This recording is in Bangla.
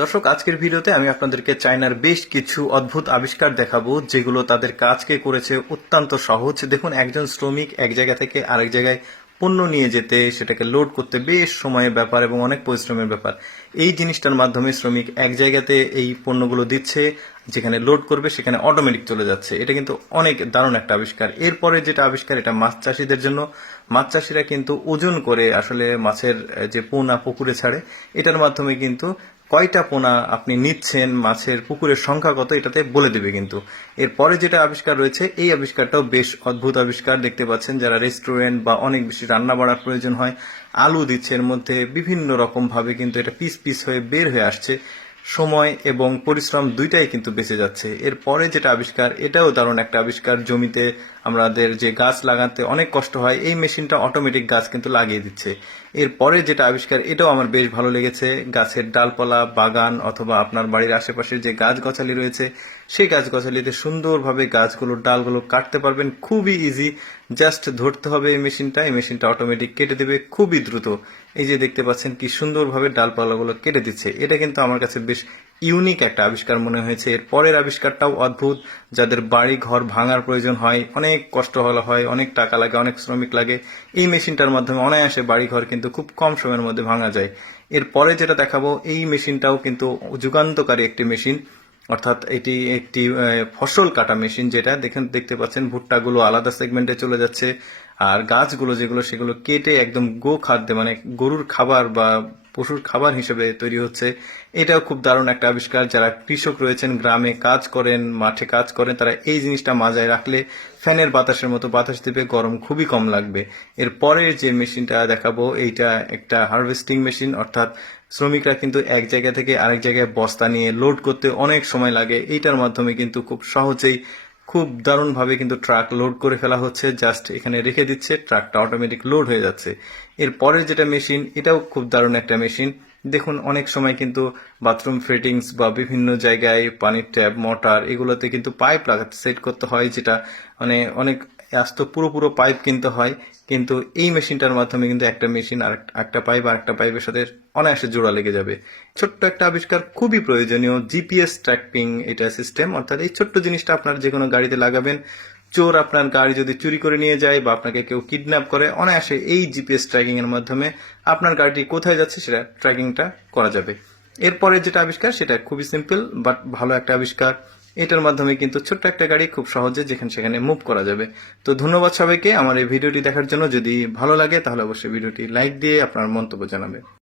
দর্শক, আজকের ভিডিওতে আমি আপনাদেরকে চায়নার বেশ কিছু অদ্ভুত আবিষ্কার দেখাবো, যেগুলো তাদের কাজকে করেছে অত্যন্ত সহজ। দেখুন, একজন শ্রমিক এক জায়গা থেকে আরেক জায়গায় পণ্য নিয়ে যেতে, সেটাকে লোড করতে বেশ সময়ের ব্যাপার এবং অনেক পরিশ্রমের ব্যাপার। এই জিনিসটার মাধ্যমে শ্রমিক এক জায়গাতে এই পণ্যগুলো দিচ্ছে, যেখানে লোড করবে সেখানে অটোমেটিক চলে যাচ্ছে। এটা কিন্তু অনেক দারুণ একটা আবিষ্কার। এরপরে যেটা আবিষ্কার, এটা মাছ চাষিদের জন্য। মাছ চাষিরা কিন্তু ওজন করে আসলে মাছের যে পোনা পুকুরে ছাড়ে, এটার মাধ্যমে কিন্তু কয়টা পোনা আপনি নিচ্ছেন, মাছের পুকুরের সংখ্যা কত, এটাতে বলে দেবে। কিন্তু এরপরে যেটা আবিষ্কার রয়েছে, এই আবিষ্কারটাও বেশ অদ্ভুত আবিষ্কার। দেখতে পাচ্ছেন, যারা রেস্টুরেন্ট বা অনেক বেশি রান্না বাড়ার প্রয়োজন হয়, আলু দিচ্ছে এর মধ্যে, বিভিন্ন রকম ভাবে কিন্তু এটা পিস পিস হয়ে বের হয়ে আসছে। সময় এবং পরিশ্রম দুইটাই কিন্তু বেঁচে যাচ্ছে। এরপরে যেটা আবিষ্কার, এটাও দারুণ একটা আবিষ্কার। জমিতে আমাদের যে গাছ লাগাতে অনেক কষ্ট হয়, এই মেশিনটা অটোমেটিক গাছ কিন্তু লাগিয়ে দিচ্ছে। এরপরে যেটা আবিষ্কার, এটাও আমার বেশ ভালো লেগেছে। গাছের ডালপালা, বাগান অথবা আপনার বাড়ির আশেপাশের যে গাছগাছালি রয়েছে, সেই গাছগাছালিতে সুন্দরভাবে গাছগুলোর ডালগুলো কাটতে পারবেন খুবই ইজি। জাস্ট ধরতে হবে এই মেশিনটা, এই মেশিনটা অটোমেটিক কেটে দেবে খুবই দ্রুত। এই যে দেখতে পাচ্ছেন কি সুন্দরভাবে ডালপালাগুলো কেটে দিচ্ছে। এটা কিন্তু আমার কাছে বেশ ইউনিক একটা আবিষ্কার মনে হয়েছে। এর পরের আবিষ্কারটাও অদ্ভুত। যাদের বাড়ি ঘর ভাঙার প্রয়োজন হয়, অনেক কষ্ট হয়, অনেক টাকা লাগে, অনেক শ্রমিক লাগে, এই মেশিনটার মাধ্যমে অনায়াসে বাড়ি ঘর কিন্তু খুব কম সময়ের মধ্যে ভাঙা যায়। এরপরে যেটা দেখাবো, এই মেশিনটাও কিন্তু যুগান্তকারী একটি মেশিন। অর্থাৎ এটি একটি ফসল কাটা মেশিন। যেটা দেখতে পাচ্ছেন, ভুট্টাগুলো আলাদা সেগমেন্টে চলে যাচ্ছে, আর গাছগুলো যেগুলো সেগুলো কেটে একদম গোখাদ্যে, মানে গরুর খাবার বা পশুর খাবার হিসেবে তৈরি হচ্ছে। এটাও খুব দারুণ একটা আবিষ্কার। যারা কৃষক রয়েছেন, গ্রামে কাজ করেন, মাঠে কাজ করেন, তারা এই জিনিসটা মাজায় রাখলে ফ্যানের বাতাসের মতো বাতাস দিবে, গরম খুবই কম লাগবে। এরপরের যে মেশিনটা দেখাবো, এইটা একটা হারভেস্টিং মেশিন। অর্থাৎ শ্রমিকরা কিন্তু এক জায়গা থেকে আরেক জায়গায় বস্তা নিয়ে লোড করতে অনেক সময় লাগে, এইটার মাধ্যমে কিন্তু খুব সহজেই, খুব দারুণভাবে কিন্তু ট্রাক লোড করে ফেলা হচ্ছে। জাস্ট এখানে রেখে দিচ্ছে, ট্রাকটা অটোমেটিক লোড হয়ে যাচ্ছে। এরপরের যেটা মেশিন, এটাও খুব দারুণ একটা মেশিন। দেখুন, অনেক সময় কিন্তু বাথরুম ফিটিংস বা বিভিন্ন জায়গায় পানির ট্যাপ, মোটর, এগুলোতে কিন্তু পাইপ লাগাতে সেট করতে হয়, যেটা মানে অনেক আস্ত পুরো পাইপ কিনতে হয়। কিন্তু এই মেশিনটার মাধ্যমে কিন্তু একটা মেশিন আর একটা পাইপ আর একটা পাইপের সাথে অনায়াসে জোড়া লেগে যাবে। ছোট্ট একটা আবিষ্কার, খুবই প্রয়োজনীয়। জিপিএস ট্র্যাকিং এটা সিস্টেম। অর্থাৎ এই ছোট্ট জিনিসটা আপনার যে কোনো গাড়িতে লাগাবেন। চোর আপনার গাড়ি যদি চুরি করে নিয়ে যায় বা আপনাকে কেউ কিডন্যাপ করে, অনায়াসে এই জিপিএস ট্র্যাকিং এর মাধ্যমে আপনার গাড়িটি কোথায় যাচ্ছে সেটা ট্র্যাকিংটা করা যাবে। এরপরে যেটা আবিষ্কার, সেটা খুবই সিম্পল বাট ভালো একটা আবিষ্কার। এটার মাধ্যমে কিন্তু ছোট্ট একটা গাড়ি খুব সহজে যেখানে সেখানে মুভ করা যাবে। তো ধন্যবাদ সবাইকে আমার এই ভিডিওটি দেখার জন্য। যদি ভালো লাগে তাহলে অবশ্যই ভিডিওটি লাইক দিয়ে আপনার মন্তব্য জানাবেন।